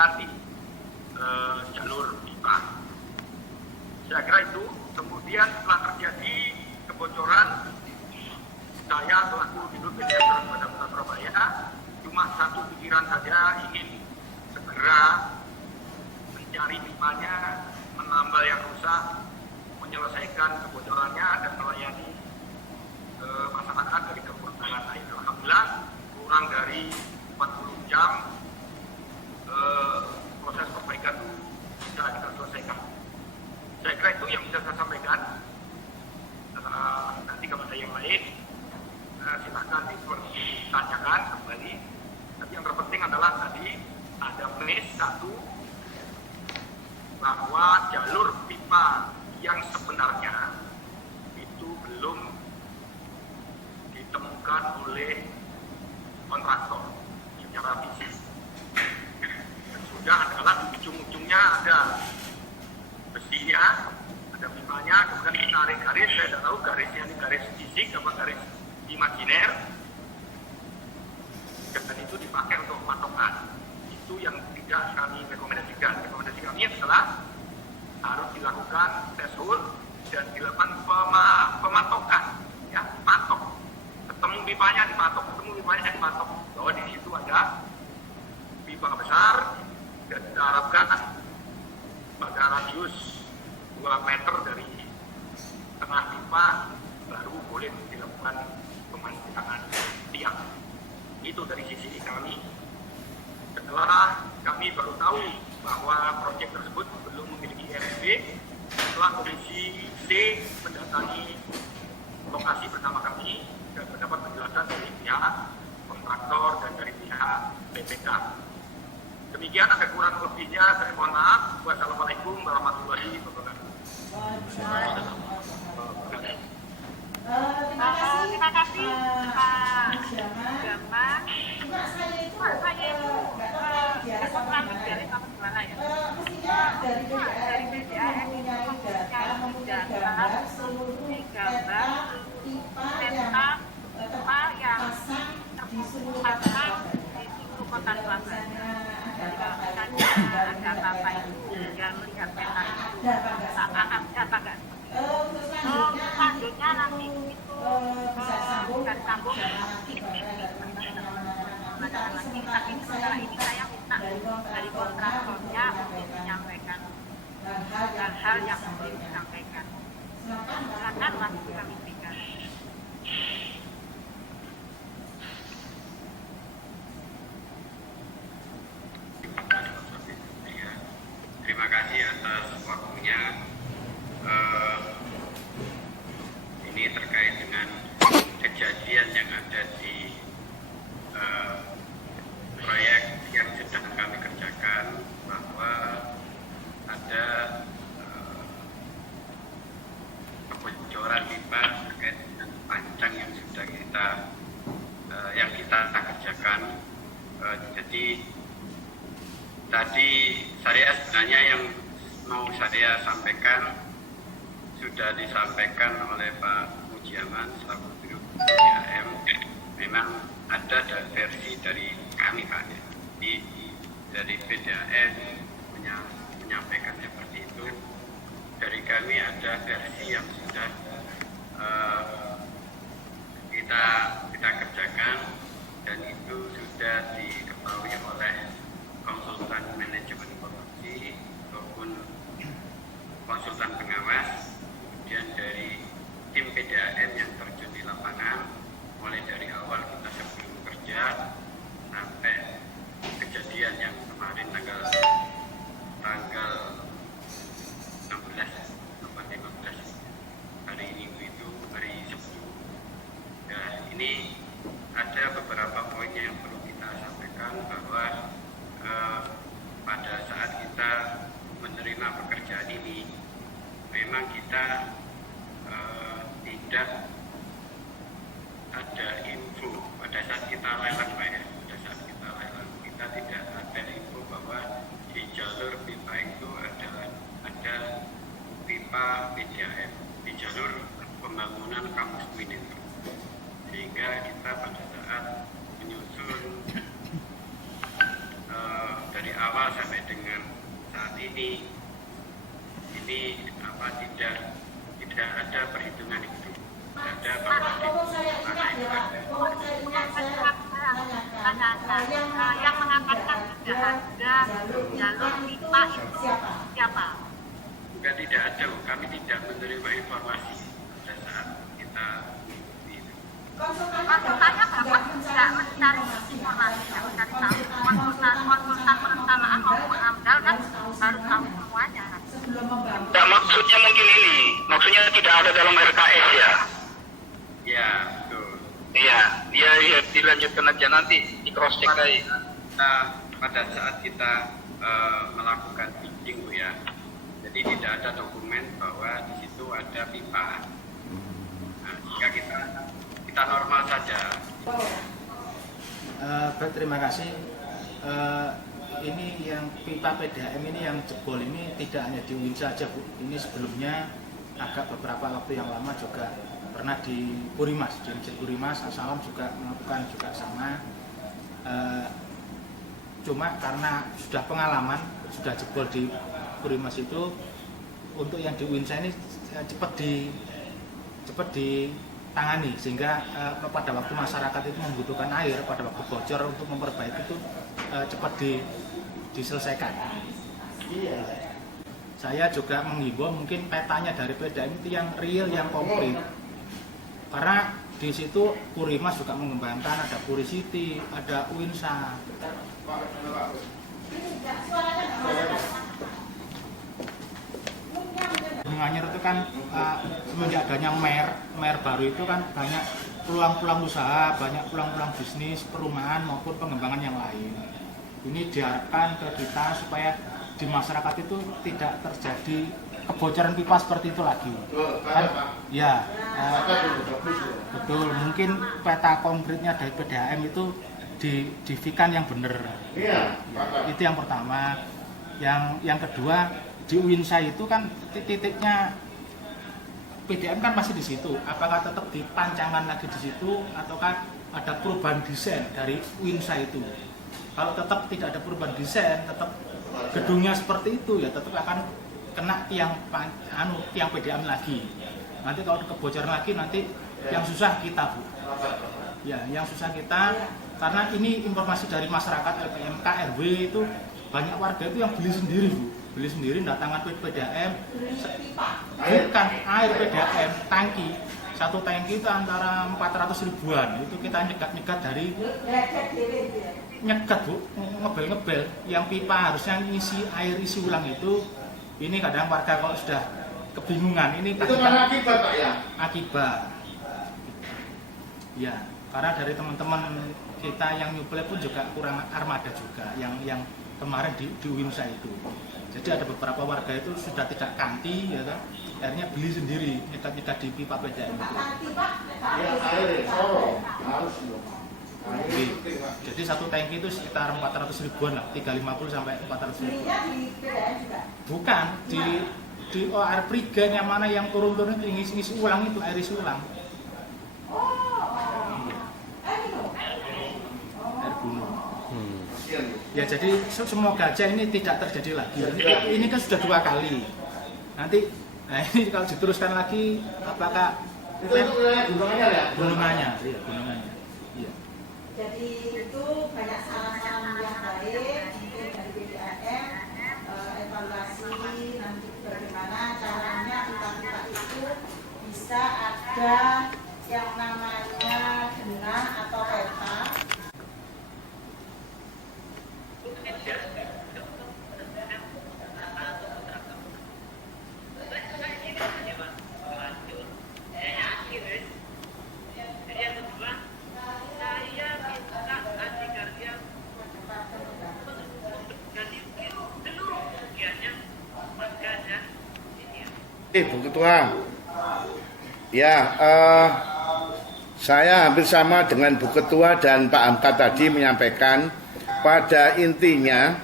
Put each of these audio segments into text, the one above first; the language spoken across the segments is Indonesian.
disampaikan di jalur pipa. Saya kira itu. Kemudian setelah terjadi kebocoran, saya selaku Dirut PDAM Kota Surabaya cuma satu pikiran saja, ingin segera mencari pipanya, menambal yang rusak, menyelesaikan kebocorannya dan melayani masyarakat dari kekurangan air. Alhamdulillah kurang dari 40 jam proses perbaikan sudah kita selesaikan. Saya kira itu yang bisa saya sampaikan. Nanti kepada yang lain silakan ditanyakan kembali. Tapi yang terpenting adalah tadi ada miss satu, bahwa jalur pipa yang sebenarnya itu belum ditemukan oleh kontraktor secara fisik. Dan sudah adalah di ujung-ujungnya ada besinya, ada pipanya, kemudian ditarik garis, saya tidak tahu garisnya ini garis fisik apa garis imajiner, dan itu dipakai untuk patokan. Itu yang tidak kami rekomendasikan. Rekomendasi kami adalah harus dilakukan tes hole dan dilakukan pematokan, ya, patok. Ketemu pipanya dipatok, bahwa di situ ada pipa besar dan kita harapkan pada radius 2 meter dari tengah pipa baru boleh dilakukan pemanfaatan tiang. Itu dari sisi kami. Setelah kami baru tahu bahwa proyek tersebut belum memiliki RSB, setelah Komisi C mendatangi lokasi bersama kami dan mendapat penjelasan dari pihak kontraktor dan dari pihak PPK. Demikian, ada kurang lebihnya saya mohon maaf. Wassalamualaikum warahmatullahi wabarakatuh. Terima kasih Pak Jamal. Saya itu besok kami dari apa gimana ya? Dari BDAM mempunyai gambar seluruh gambar tentang pipa yang terpasang di seluruh kota Surabaya. Jadi kalau misalnya ada apa-apa itu tinggal melihat peta itu apakah ada apa enggak. Selanjutnya nanti itu bukan sambung lagi, tapi setelah ini saya minta dari kontraktornya untuk menyampaikan hal-hal yang perlu disampaikan. Silakan waktu kami berikan. Terima kasih atas waktunya. Ini terkait dengan kejadian yang ada di proyek yang sedang kami kerjakan, bahwa ada kebocoran pipa terkait dengan pancang yang sudah kita kerjakan. Jadi tadi saya sebenarnya yang mau saya sampaikan sudah disampaikan oleh Pak Mujiaman selaku Dirut PDAM. Memang ada versi dari kami Pak, dari PDAM menyampaikan seperti itu. Dari kami ada versi yang sudah kita kerjakan, dan itu sudah diketahui oleh konsultan manajemen produksi maupun konsultan pengawas, kemudian dari tim PDAM yang terjun di lapangan, mulai dari awal kita sebelum kerja sampai kejadian yang kemarin tanggal 16 atau 15 hari Minggu itu, hari Sabtu. Nah, ini ada beberapa poin yang perlu kita sampaikan, bahwa pada saat kita menerima pekerjaan ini, memang kita tidak ada info pada saat kita lelang Pak, awal sampai dengan saat ini tidak ada perhitungan itu, tidak ada yang mengatakan tidak ada jalur pipa itu siapa? Bukan tidak ada, kami tidak menerima informasi pada saat kita itu. Konsultannya Bapak tidak mencari informasi, tidak mencari tahu. Konsultan perencanaan maupun AMDAL kan baru tahu semuanya. Ya, maksudnya mungkin ini, maksudnya tidak ada dalam RKS ya? Ya, betul. Iya, ya, dilanjutkan aja nanti di cross check lagi. Pada saat kita melakukan bidding, Bu, ya, jadi tidak ada dokumen bahwa di situ ada pipa. Nah, jika kita normal saja. Baik, terima kasih. Ini yang pipa PDAM ini yang jebol ini tidak hanya di UIN saja, Bu. Ini sebelumnya agak beberapa waktu yang lama juga pernah di Purimas, di Masjid Purimas, Asalam juga melakukan juga sama. Cuma karena sudah pengalaman, sudah jebol di Purimas itu, untuk yang di UIN ini cepat ditangani, sehingga pada waktu masyarakat itu membutuhkan air, pada waktu bocor untuk memperbaiki itu cepat diselesaikan. Saya juga menghimbau mungkin petanya dari PDAM itu yang real, yang konkret. Karena di situ Purimas juga mengembangkan, ada Puri City, ada Uinsa. Anyer itu kan semenjak adanya mer baru itu kan banyak peluang-peluang usaha, banyak peluang-peluang bisnis, perumahan maupun pengembangan yang lain. Ini diharapkan ke kita supaya di masyarakat itu tidak terjadi kebocoran pipa seperti itu lagi. Kan, ya, betul. Mungkin peta konkretnya dari PDAM itu divikan yang benar. Ya, itu yang pertama. Yang kedua, di Uinsa itu kan titiknya PDAM kan masih di situ. Apakah tetap dipancangan lagi di situ ataukah ada perubahan desain dari Uinsa itu? Kalau tetap tidak ada perubahan desain, tetap gedungnya seperti itu, ya tetap akan kena tiang PDAM lagi. Nanti kalau kebocoran lagi, nanti yang susah kita, Bu. Ya, yang susah kita, karena ini informasi dari masyarakat LPMK, RW itu banyak warga itu yang beli sendiri, Bu. Beli sendiri, datangkan PDAM, bukan air PDAM, tangki. Satu tangki itu antara 400 ribuan, itu kita nyegat dari nyegat, Bu, ngebel. Yang pipa harusnya isi air isi ulang itu, ini kadang warga kalau sudah kebingungan, ini itu kan akibat, Pak, ya? Akibat. Ya, karena dari teman-teman kita yang nyuplai pun juga kurang armada juga, yang kemarin di Uinsa itu. Jadi ada beberapa warga itu sudah tidak kanti, ya kan? Akhirnya beli sendiri, nyegat di pipa PDAM itu. Ya, air, harus dong. Jadi satu tangki itu sekitar 400 ribuan lah, 350 sampai 400 ribuan. Bukan, di air Prigen yang mana yang turun-turun itu ngisi ulang itu, air isi ulang. Air gunung. Ya, jadi semoga aja ini tidak terjadi lagi. Ini kan sudah 2 kali. Nanti, ini kalau diteruskan lagi, apakah Itu gunungannya ya? Gunungannya. Iya. Jadi itu banyak saran-saran yang baik mungkin dari BDAM, evaluasi nanti bagaimana caranya pipa-pipa itu bisa ada yang namanya denah atau peta. Bu Ketua, ya, saya hampir sama dengan Bu Ketua dan Pak Hamka tadi menyampaikan pada intinya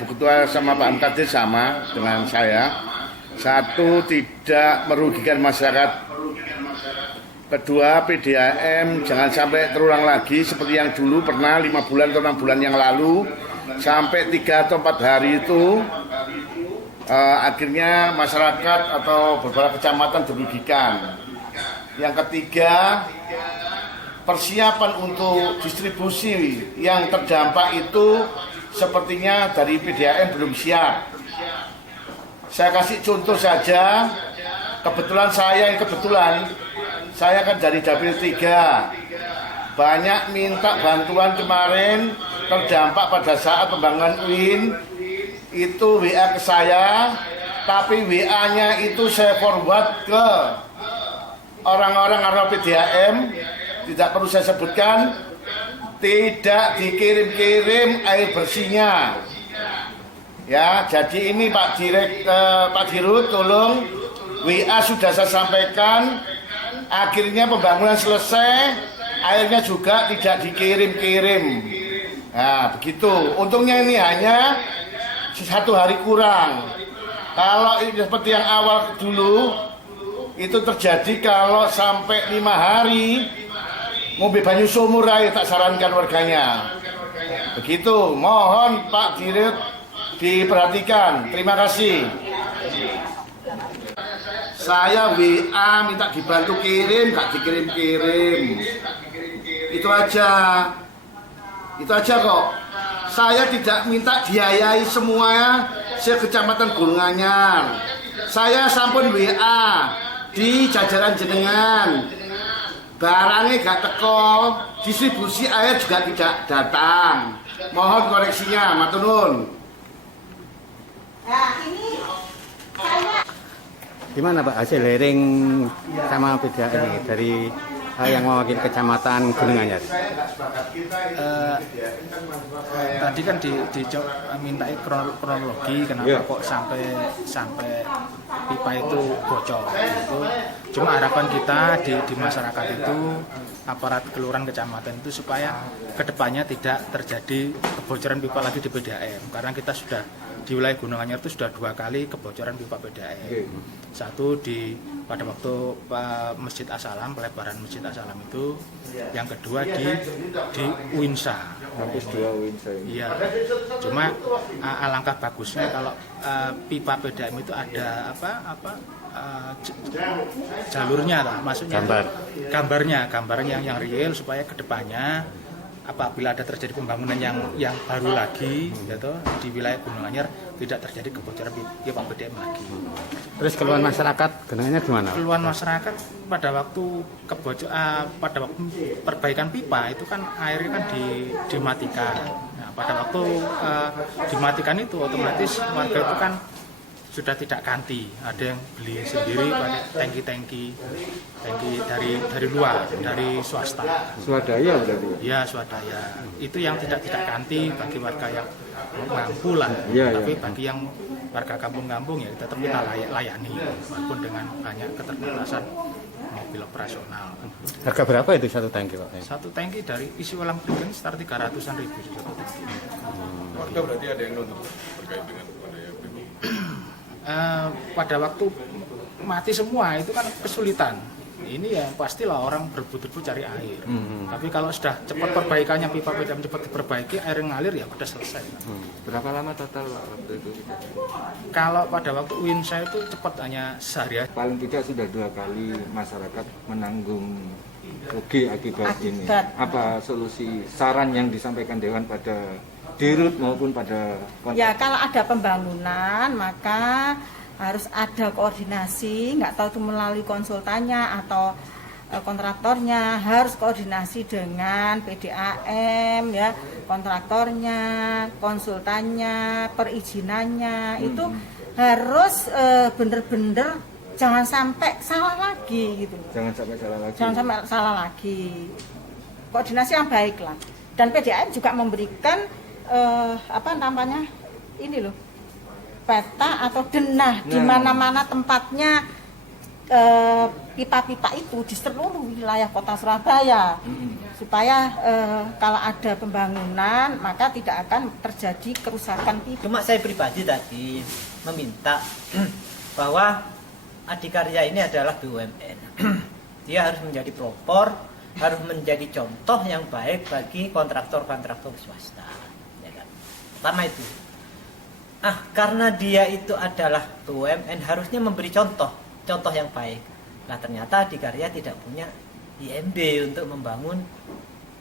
Bu Ketua sama Pak Hamka tadi sama dengan saya. Satu, tidak merugikan masyarakat Kedua, PDAM jangan sampai terulang lagi seperti yang dulu pernah 5 bulan atau 6 bulan yang lalu, sampai 3 atau 4 hari itu akhirnya masyarakat atau beberapa kecamatan dirugikan. Yang ketiga, persiapan untuk distribusi yang terdampak itu sepertinya dari PDAM belum siap. Saya kasih contoh saja, kebetulan saya kan dari Dapil 3, banyak minta bantuan kemarin terdampak pada saat pembangunan UIN, itu WA ke saya, tapi WA-nya itu saya forward ke orang-orang arah PDAM, tidak perlu saya sebutkan, tidak dikirim-kirim air bersihnya. Ya, jadi ini Pak Dirut, tolong WA sudah saya sampaikan. Akhirnya pembangunan selesai, airnya juga tidak dikirim-kirim. Nah, begitu. Untungnya ini hanya 1 hari kurang. Kalau ini seperti yang awal dulu, itu terjadi kalau sampai 5 hari, ngombe banyu sumur aja tak sarankan warganya. Begitu. Mohon Pak Dirut diperhatikan. Terima kasih. Saya WA minta dibantu kirim, nggak dikirim-kirim. Itu aja kok. Saya tidak minta diayai semua se-Kecamatan Gunung Anyar. Saya sampun WA di jajaran jenengan. Barangnya gak teko, distribusi air juga tidak datang. Mohon koreksinya, matur nuwun. Nah, ini saya Gimana Pak hasil hearing sama PDAM ini dari yang mewakili Kecamatan Gunung Anyar? Tadi kan mintai kronologi kenapa kok sampai pipa itu bocor. Itu cuma harapan kita di masyarakat itu, aparat kelurahan kecamatan itu supaya kedepannya tidak terjadi kebocoran pipa lagi di PDAM, karena kita sudah di wilayah Gunung Anyar itu sudah 2 kali kebocoran pipa PDAM. Satu pada waktu Masjid As-Salam, pelebaran Masjid As-Salam itu, yang kedua di Uinsa. Iya. Cuma alangkah bagusnya kalau pipa PDAM itu ada jalurnya lah, maksudnya gambarnya yang real, supaya kedepannya apabila ada terjadi pembangunan yang baru lagi gitu, di wilayah Gunung Anyar tidak terjadi kebocoran pipa PDAM lagi. Terus keluhan masyarakat Gunung Anyar gimana? Keluhan masyarakat pada waktu pada waktu perbaikan pipa itu kan airnya kan dimatikan. Nah, pada waktu dimatikan itu otomatis warga itu kan sudah tidak ganti, ada yang beli sendiri pakai tangki dari luar, dari swasta. Swadaya berarti? Ya, swadaya. Itu yang tidak ganti bagi warga yang mampu lah. Tapi bagi yang warga kampung-kampung ya tetap kita layani, walaupun dengan banyak keterbatasan mobil operasional. Harga berapa itu 1 tangki Pak? 1 tangki dari isi ulang pilihan sekitar 300-an ribu 1 tangki. Warga berarti ada yang nuntut terkait dengan daya BPU? Pada waktu mati semua itu kan kesulitan. Ini ya pastilah orang berebut-rebut cari air. Tapi kalau sudah cepat perbaikannya, pipa PDAM cepat diperbaiki, air ngalir ya udah selesai. Berapa lama total waktu itu? Kalau pada waktu Uinsa itu cepat, hanya sehari aja. Paling tidak sudah 2 kali masyarakat menanggung rugi akibat ini. Apa solusi saran yang disampaikan Dewan pada Dirut maupun pada kontrak? ya kalau ada pembangunan maka harus ada koordinasi, nggak tahu itu melalui konsultannya atau kontraktornya, harus koordinasi dengan PDAM ya, kontraktornya, konsultannya, perizinannya, itu harus bener-bener jangan sampai salah lagi gitu. Jangan sampai salah lagi. Jangan sampai salah lagi. Koordinasi yang baik lah. Dan PDAM juga memberikan ini loh, peta atau denah di mana-mana tempatnya pipa-pipa itu di seluruh wilayah kota Surabaya, supaya kalau ada pembangunan maka tidak akan terjadi kerusakan pipa. Cuma saya pribadi tadi meminta bahwa Adikarya ini adalah BUMN. Dia harus menjadi pelopor, harus menjadi contoh yang baik bagi kontraktor-kontraktor swasta. Ya kan? Pertama itu. Karena dia itu adalah BUMN, harusnya memberi contoh yang baik. Nah ternyata Adikarya tidak punya IMB untuk membangun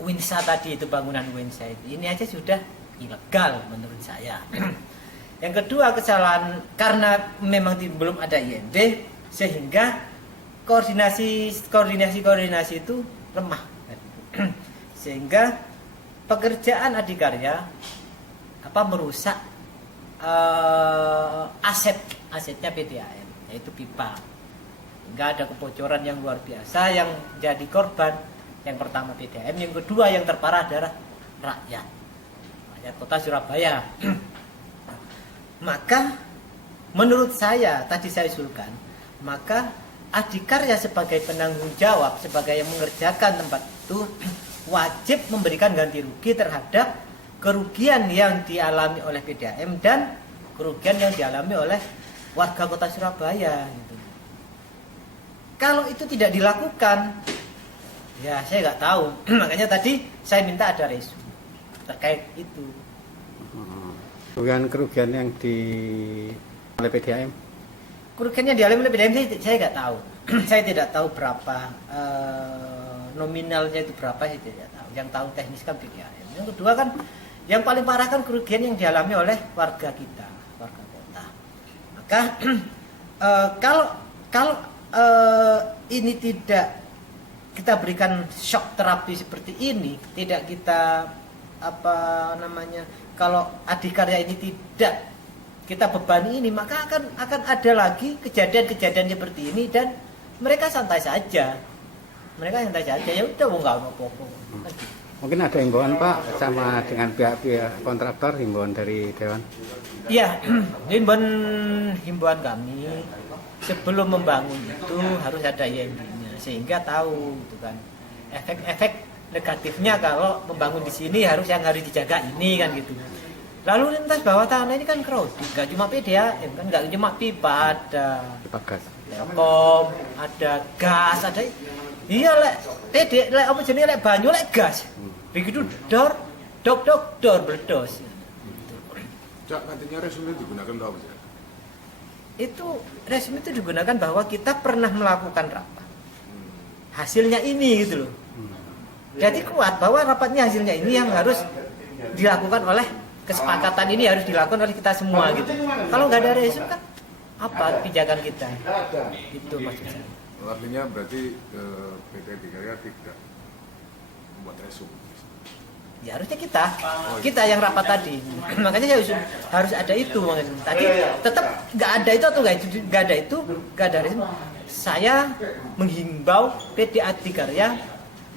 Winsa tadi, itu bangunan Winsa itu. Ini aja sudah ilegal menurut saya. Yang kedua, kesalahan karena memang belum ada IMB sehingga koordinasi itu lemah. Sehingga pekerjaan Adikarya merusak asetnya PDAM, yaitu pipa. Nggak ada kebocoran yang luar biasa. Yang jadi korban yang pertama PDAM, yang kedua yang terparah adalah rakyat kota Surabaya. Maka menurut saya, tadi saya usulkan, maka Adikarya sebagai penanggung jawab, sebagai yang mengerjakan tempat itu, wajib memberikan ganti rugi terhadap kerugian yang dialami oleh PDAM dan kerugian yang dialami oleh warga kota Surabaya gitu. Kalau itu tidak dilakukan, ya saya nggak tahu. Makanya tadi saya minta ada resu terkait itu. Kerugian yang oleh PDAM? Kerugian yang dialami oleh PDAM saya nggak tahu. Saya tidak tahu berapa nominalnya itu berapa, saya tidak tahu. Yang tahu teknis kan PDAM. Yang kedua kan, yang paling parah kan kerugian yang dialami oleh warga kita, warga kota. Maka kalau ini tidak kita berikan shock terapi seperti ini, tidak kita kalau Adikarya ini tidak kita bebani ini, maka akan ada lagi kejadian-kejadian seperti ini dan mereka santai saja. Ya udah, nggak apa-apa. Mungkin ada himbauan Pak sama dengan pihak kontraktor, himbauan dari Dewan? Iya, himbauan kami sebelum membangun itu harus ada IMB-nya sehingga tahu gitu kan efek-efek negatifnya kalau membangun di sini yang harus dijaga ini kan gitu. Lalu lintas bawah tanah ini kan crowded, nggak cuma PDAM kan, nggak cuma pipa, ada gas, Telkom, ada gas, ada lek banyu lek gas. Begitu dor berdos. Cak, nantinya resume digunakan untuk apa sih? Resume itu digunakan bahwa kita pernah melakukan rapat. Hasilnya ini gitu loh. Jadi kuat bahwa rapatnya hasilnya ini yang harus dilakukan oleh kesepakatan ini harus dilakukan oleh kita semua gitu. Kalau nggak ada resume kan apa pijakan kita? Itu maksudnya. Artinya berarti PT Adikarya tidak membuat resume. Ya harusnya kita yang rapat tadi. Makanya saya harus ada itu. Tadi tetap nggak ada itu atau nggak ada resume. Saya menghimbau PT Adikarya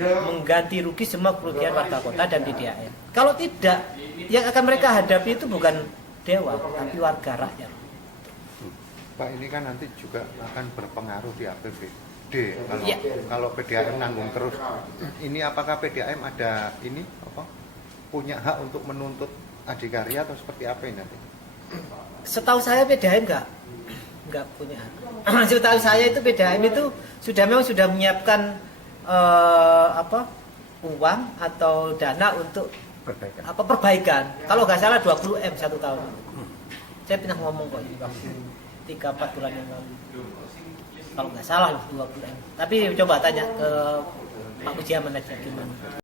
mengganti rugi semua kerugian warga kota dan PDAM. Kalau tidak, yang akan mereka hadapi itu bukan dewa, tapi warga rakyat. Pak, ini kan nanti juga akan berpengaruh di APBD. Kalau PDAM nanggung terus, ini apakah PDAM ada punya hak untuk menuntut Adikarya atau seperti apa ini nanti? Setahu saya PDAM nggak punya hak. Setahu saya itu PDAM itu sudah menyiapkan uang atau dana untuk perbaikan. Kalau nggak salah 20M 1 tahun. Saya pernah ngomong kok ini waktu 3-4 bulan yang lalu. Kalau nggak salah 20M. Tapi coba tanya ke Pak Pujiaman aja gimana.